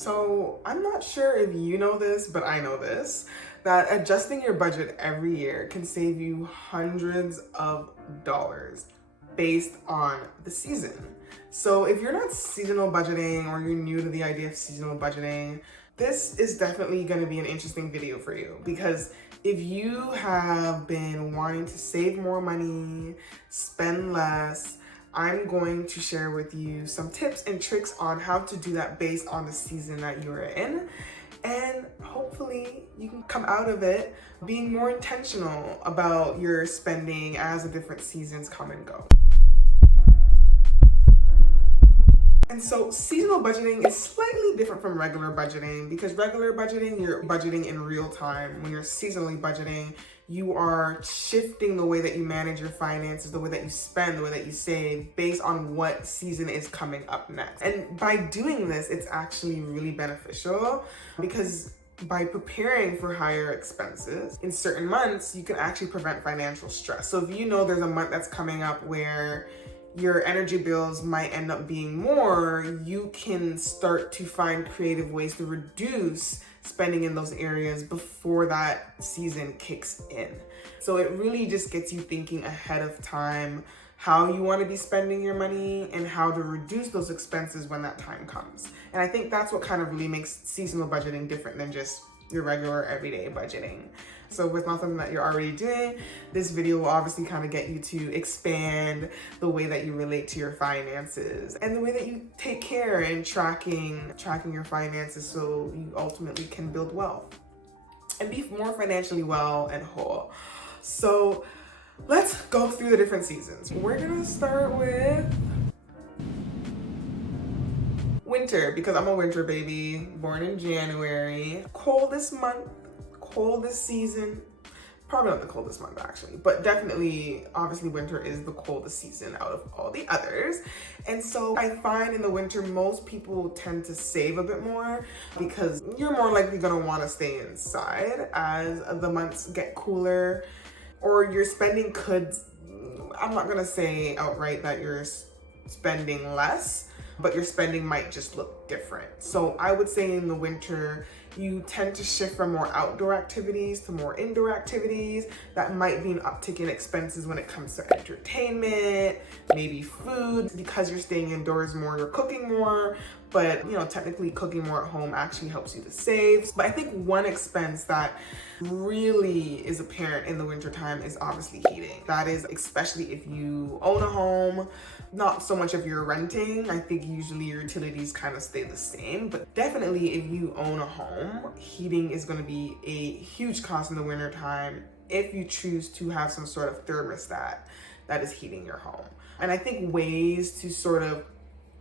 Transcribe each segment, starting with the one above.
So I'm not sure if you know this, but I know this, that adjusting your budget every year can save you hundreds of dollars based on the season. So if you're not seasonal budgeting or you're new to the idea of seasonal budgeting, this is definitely going to be an interesting video for you, because if you have been wanting to save more money, spend less, I'm going to share with you some tips and tricks on how to do that based on the season that you're in. And hopefully you can come out of it being more intentional about your spending as the different seasons come and go. And so seasonal budgeting is slightly different from regular budgeting, because regular budgeting, you're budgeting in real time. When you're seasonally budgeting, you are shifting the way that you manage your finances, the way that you spend, the way that you save based on what season is coming up next. And by doing this, it's actually really beneficial, because by preparing for higher expenses in certain months, you can actually prevent financial stress. So if you know there's a month that's coming up where your energy bills might end up being more, you can start to find creative ways to reduce spending in those areas before that season kicks in. So it really just gets you thinking ahead of time how you want to be spending your money and how to reduce those expenses when that time comes. And I think that's what kind of really makes seasonal budgeting different than just your regular everyday budgeting. So with not something that you're already doing, this video will obviously kind of get you to expand the way that you relate to your finances and the way that you take care in tracking your finances, so you ultimately can build wealth and be more financially well and whole. So let's go through the different seasons. We're gonna start with winter, because I'm a winter baby, born in January. Coldest month, coldest season. Probably not the coldest month actually, but definitely, obviously winter is the coldest season out of all the others. And so I find in the winter, most people tend to save a bit more, because you're more likely gonna wanna stay inside as the months get cooler, or your spending could, I'm not gonna say outright that you're spending less, but your spending might just look different. So I would say in the winter, you tend to shift from more outdoor activities to more indoor activities. That might be an uptick in expenses when it comes to entertainment, maybe food, because you're staying indoors more, you're cooking more, but technically cooking more at home actually helps you to save. But I think one expense that really is apparent in the wintertime is obviously heating. That is especially if you own a home, not so much if you're renting. I think usually your utilities kind of stay the same, but definitely if you own a home, heating is going to be a huge cost in the wintertime if you choose to have some sort of thermostat that is heating your home. And I think ways to sort of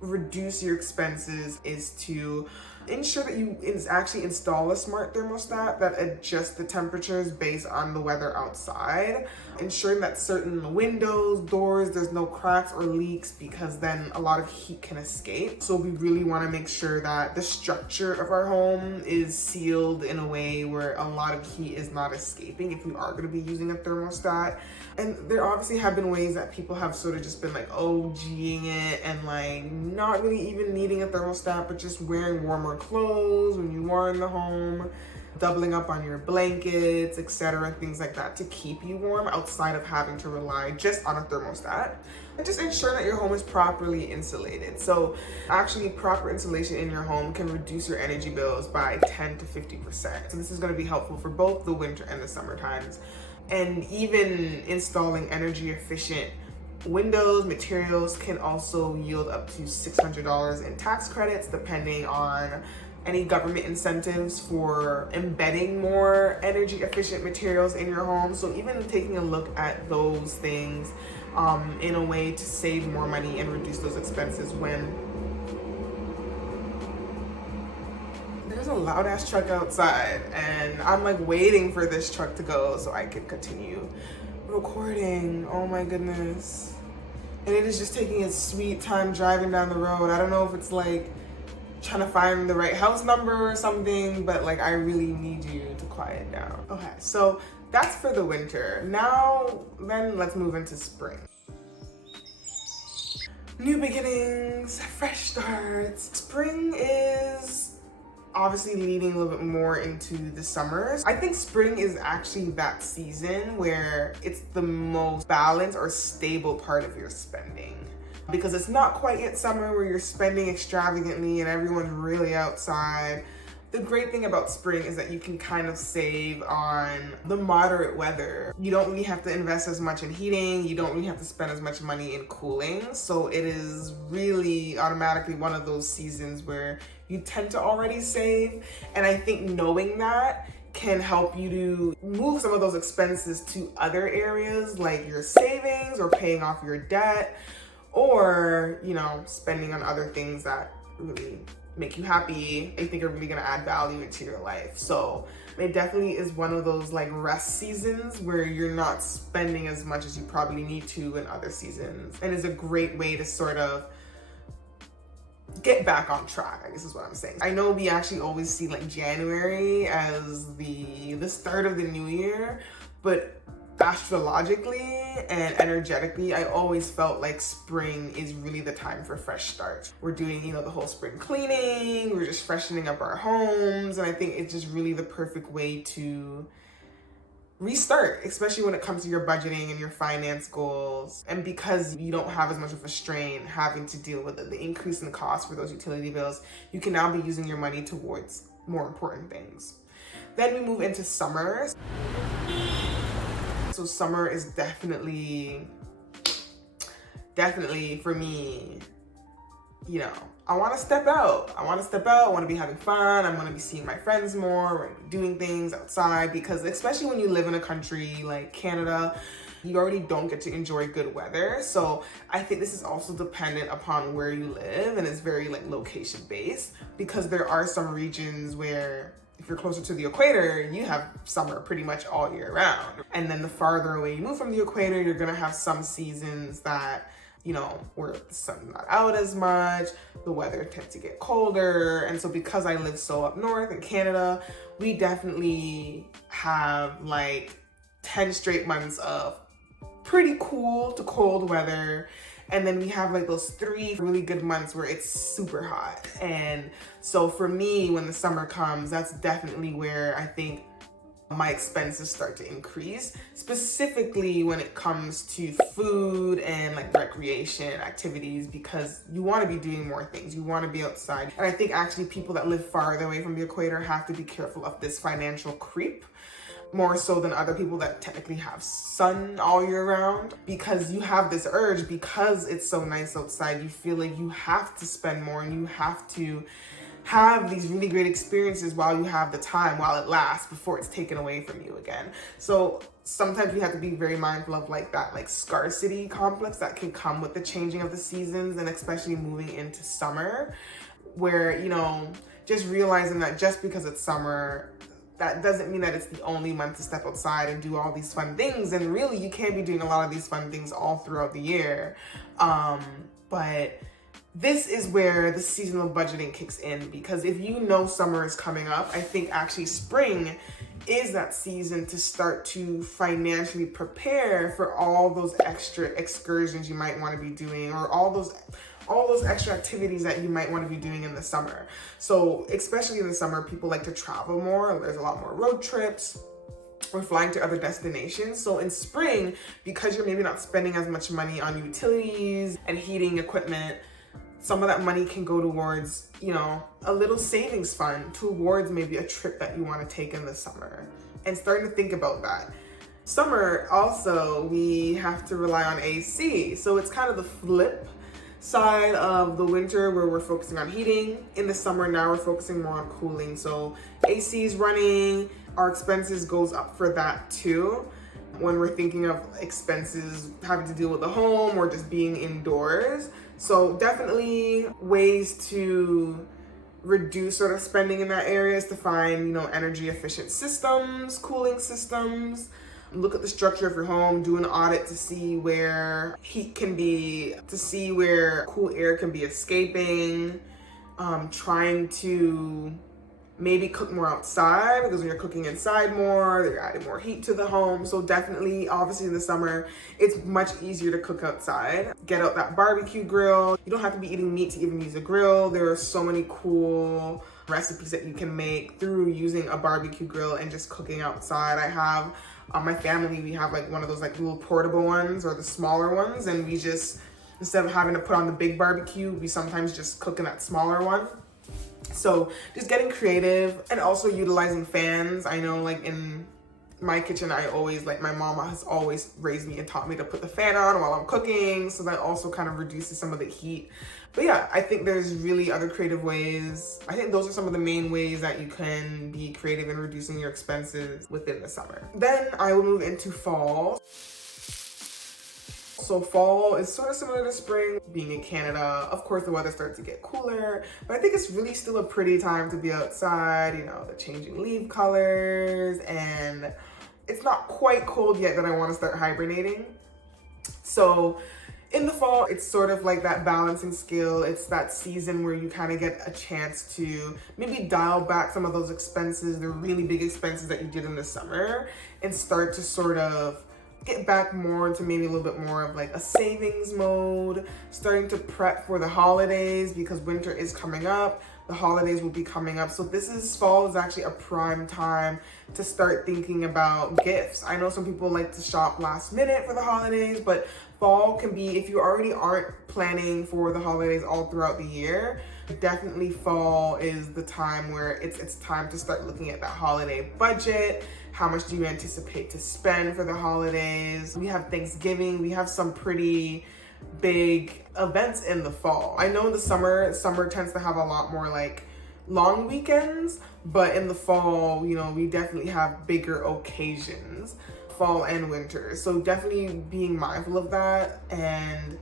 reduce your expenses is to ensure that you actually install a smart thermostat that adjusts the temperatures based on the weather outside, ensuring that certain windows, doors, there's no cracks or leaks, because then a lot of heat can escape. So we really want to make sure that the structure of our home is sealed in a way where a lot of heat is not escaping if we are going to be using a thermostat. And there obviously have been ways that people have sort of just been like OGing it and like not really even needing a thermostat, but just wearing warmer clothes when you are in the home, doubling up on your blankets, etc., things like that to keep you warm outside of having to rely just on a thermostat. And just ensure that your home is properly insulated. So actually, proper insulation in your home can reduce your energy bills by 10 to 50%. So this is going to be helpful for both the winter and the summer times. And even installing energy efficient windows materials can also yield up to $600 in tax credits, depending on any government incentives for embedding more energy efficient materials in your home. So even taking a look at those things in a way to save more money and reduce those expenses when there's a loud ass truck outside, and I'm like waiting for this truck to go so I can continue recording. Oh my goodness. And it is just taking its sweet time driving down the road. I don't know if it's like trying to find the right house number or something, but like I really need you to quiet down. Okay, so that's for the winter. Now, then let's move into spring. New beginnings, fresh starts. Spring is obviously leading a little bit more into the summers. I think spring is actually that season where it's the most balanced or stable part of your spending, because it's not quite yet summer where you're spending extravagantly and everyone's really outside. The great thing about spring is that you can kind of save on the moderate weather. You don't really have to invest as much in heating. You don't really have to spend as much money in cooling. So it is really automatically one of those seasons where you tend to already save. And I think knowing that can help you to move some of those expenses to other areas, like your savings or paying off your debt, or, you know, spending on other things that really make you happy, I think are really gonna add value into your life. So it definitely is one of those like rest seasons where you're not spending as much as you probably need to in other seasons. And is a great way to sort of get back on track, I guess is what I'm saying. I know we actually always see like January as the start of the new year, but astrologically and energetically, I always felt like spring is really the time for fresh starts. We're doing, you know, the whole spring cleaning, we're just freshening up our homes, and I think it's just really the perfect way to restart, especially when it comes to your budgeting and your finance goals. And because you don't have as much of a strain having to deal with the increase in cost for those utility bills, you can now be using your money towards more important things. Then we move into summer. So summer is definitely for me, you know, I want to step out. I want to be having fun. I want to be seeing my friends more, doing things outside, because especially when you live in a country like Canada, you already don't get to enjoy good weather. So I think this is also dependent upon where you live, and it's very like location based, because there are some regions where if you're closer to the equator, you have summer pretty much all year round. And then the farther away you move from the equator, you're gonna have some seasons that, you know, where the sun's not out as much, the weather tends to get colder. And so because I live so up north in Canada, we definitely have like 10 straight months of pretty cool to cold weather. And then we have like those 3 really good months where it's super hot. And so for me, when the summer comes, that's definitely where I think my expenses start to increase, specifically when it comes to food and like recreation activities, because you want to be doing more things. You want to be outside. And I think actually people that live farther away from the equator have to be careful of this financial creep, more so than other people that technically have sun all year round, because you have this urge, because it's so nice outside, you feel like you have to spend more and you have to have these really great experiences while you have the time, while it lasts, before it's taken away from you again. So sometimes we have to be very mindful of like that like scarcity complex that can come with the changing of the seasons, and especially moving into summer, where, you know, just realizing that just because it's summer, that doesn't mean that it's the only month to step outside and do all these fun things. And really, you can be doing a lot of these fun things all throughout the year. But this is where the seasonal budgeting kicks in, because if you know summer is coming up, I think actually spring is that season to start to financially prepare for all those extra excursions you might want to be doing, or all those extra activities that you might want to be doing in the summer. So especially in the summer, people like to travel more. There's a lot more road trips. We're flying to other destinations. So in spring, because you're maybe not spending as much money on utilities and heating equipment, some of that money can go towards, you know, a little savings fund towards maybe a trip that you want to take in the summer. And starting to think about that. Summer also, we have to rely on AC. So it's kind of the flip side of the winter, where we're focusing on heating. In the summer now, we're focusing more on cooling. So AC is running, our expenses goes up for that too, when we're thinking of expenses having to deal with the home or just being indoors. So definitely ways to reduce sort of spending in that area is to find, you know, energy efficient systems, cooling systems. Look at the structure of your home, do an audit to see where heat can be, to see where cool air can be escaping. Trying to maybe cook more outside, because when you're cooking inside more, you're adding more heat to the home. So definitely, obviously in the summer, it's much easier to cook outside. Get out that barbecue grill. You don't have to be eating meat to even use a grill. There are so many cool recipes that you can make through using a barbecue grill and just cooking outside. I have my family, we have like one of those like little portable ones or the smaller ones, and we just, instead of having to put on the big barbecue, we sometimes just cook in that smaller one. So just getting creative and also utilizing fans. I know like in my kitchen, I always, like, my mama has always raised me and taught me to put the fan on while I'm cooking, so that also kind of reduces some of the heat. But yeah, I think there's really other creative ways. I think those are some of the main ways that you can be creative in reducing your expenses within the summer. Then I will move into fall. So fall is sort of similar to spring. Being in Canada, of course the weather starts to get cooler, but I think it's really still a pretty time to be outside, you know, the changing leaf colors, and it's not quite cold yet that I want to start hibernating. So in the fall, it's sort of like that balancing skill. It's that season where you kind of get a chance to maybe dial back some of those expenses, the really big expenses that you did in the summer, and start to sort of get back more into maybe a little bit more of like a savings mode, starting to prep for the holidays because winter is coming up. The holidays will be coming up. So fall is actually a prime time to start thinking about gifts. I know some people like to shop last minute for the holidays, but fall can be, if you already aren't planning for the holidays all throughout the year, definitely fall is the time where it's time to start looking at that holiday budget. How much do you anticipate to spend for the holidays? We have Thanksgiving. We have some pretty big events in the fall. I know in the summer tends to have a lot more like long weekends, but in the fall, you know, we definitely have bigger occasions, fall and winter. So definitely being mindful of that and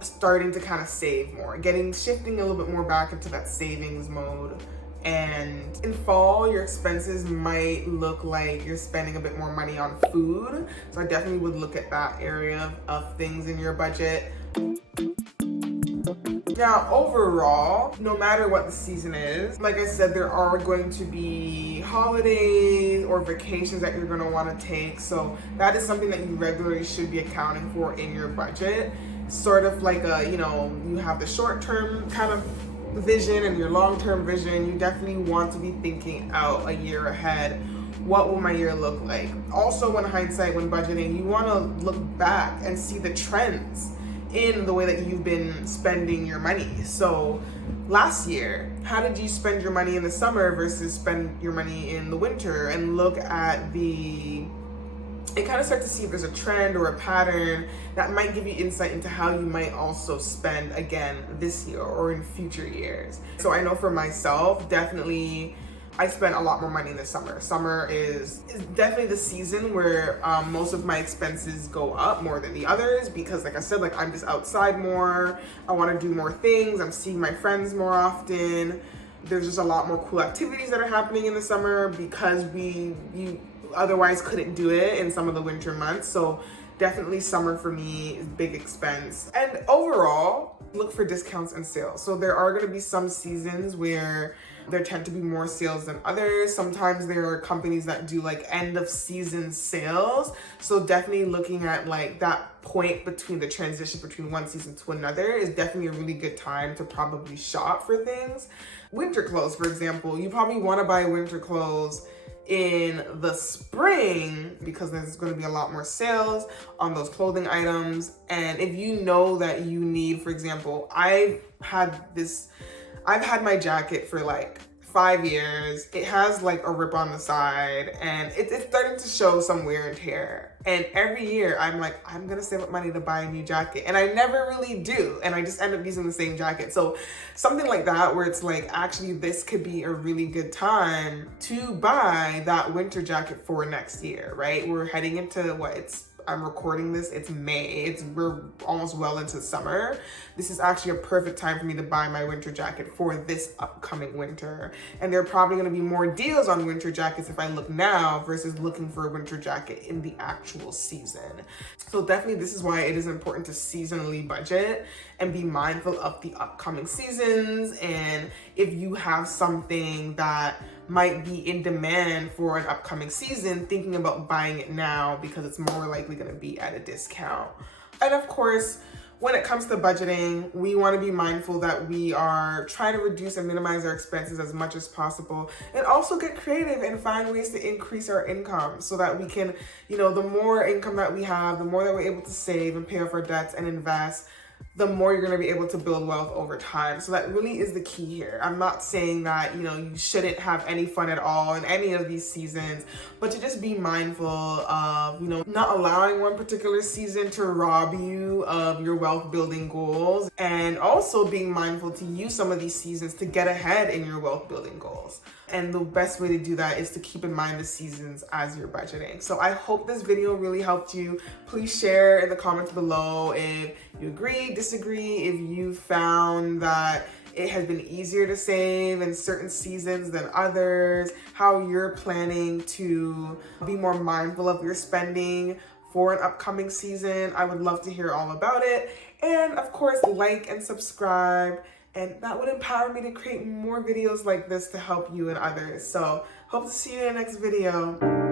starting to kind of save more, shifting a little bit more back into that savings mode. And in fall, your expenses might look like you're spending a bit more money on food. So I definitely would look at that area of things in your budget. Now, overall, no matter what the season is, like I said, there are going to be holidays or vacations that you're going to want to take. So that is something that you regularly should be accounting for in your budget. Sort of like you have the short-term kind of vision and your long-term vision. You definitely want to be thinking out a year ahead. What will my year look like? Also, in hindsight, when budgeting, you want to look back and see the trends in the way that you've been spending your money. So last year, how did you spend your money in the summer versus spend your money in the winter? And look at and kind of start to see if there's a trend or a pattern that might give you insight into how you might also spend again this year or in future years. So I know for myself, definitely I spent a lot more money in the summer. Summer is definitely the season where most of my expenses go up more than the others because, like I said, like I'm just outside more. I want to do more things. I'm seeing my friends more often. There's just a lot more cool activities that are happening in the summer because you otherwise couldn't do it in some of the winter months. So definitely summer for me is big expense. And overall, look for discounts and sales. So there are going to be some seasons where there tend to be more sales than others. Sometimes there are companies that do like end of season sales. So definitely looking at like that point between the transition between one season to another is definitely a really good time to probably shop for things. Winter clothes, for example, you probably want to buy winter clothes in the spring because there's going to be a lot more sales on those clothing items. And if you know that you need, for example, I've had my jacket for like 5 years. It has like a rip on the side and it's starting to show some wear and tear. And every year I'm like, I'm gonna save up money to buy a new jacket. And I never really do. And I just end up using the same jacket. So something like that where it's like, actually this could be a really good time to buy that winter jacket for next year, right? We're heading into I'm recording this, it's May. We're almost well into summer. This is actually a perfect time for me to buy my winter jacket for this upcoming winter. And there are probably gonna be more deals on winter jackets if I look now versus looking for a winter jacket in the actual season. So definitely this is why it is important to seasonally budget and be mindful of the upcoming seasons. And if you have something that might be in demand for an upcoming season, thinking about buying it now because it's more likely going to be at a discount. And of course, when it comes to budgeting, we want to be mindful that we are trying to reduce and minimize our expenses as much as possible, and also get creative and find ways to increase our income so that we can, the more income that we have, the more that we're able to save and pay off our debts and invest, the more you're going to be able to build wealth over time. So that really is the key here. I'm not saying that, you shouldn't have any fun at all in any of these seasons, but to just be mindful of, not allowing one particular season to rob you of your wealth building goals, and also being mindful to use some of these seasons to get ahead in your wealth building goals. And the best way to do that is to keep in mind the seasons as you're budgeting. So I hope this video really helped you. Please share in the comments below if you agree, disagree, if you found that it has been easier to save in certain seasons than others, how you're planning to be more mindful of your spending for an upcoming season. I would love to hear all about it. And of course, like and subscribe. And that would empower me to create more videos like this to help you and others. So hope to see you in the next video.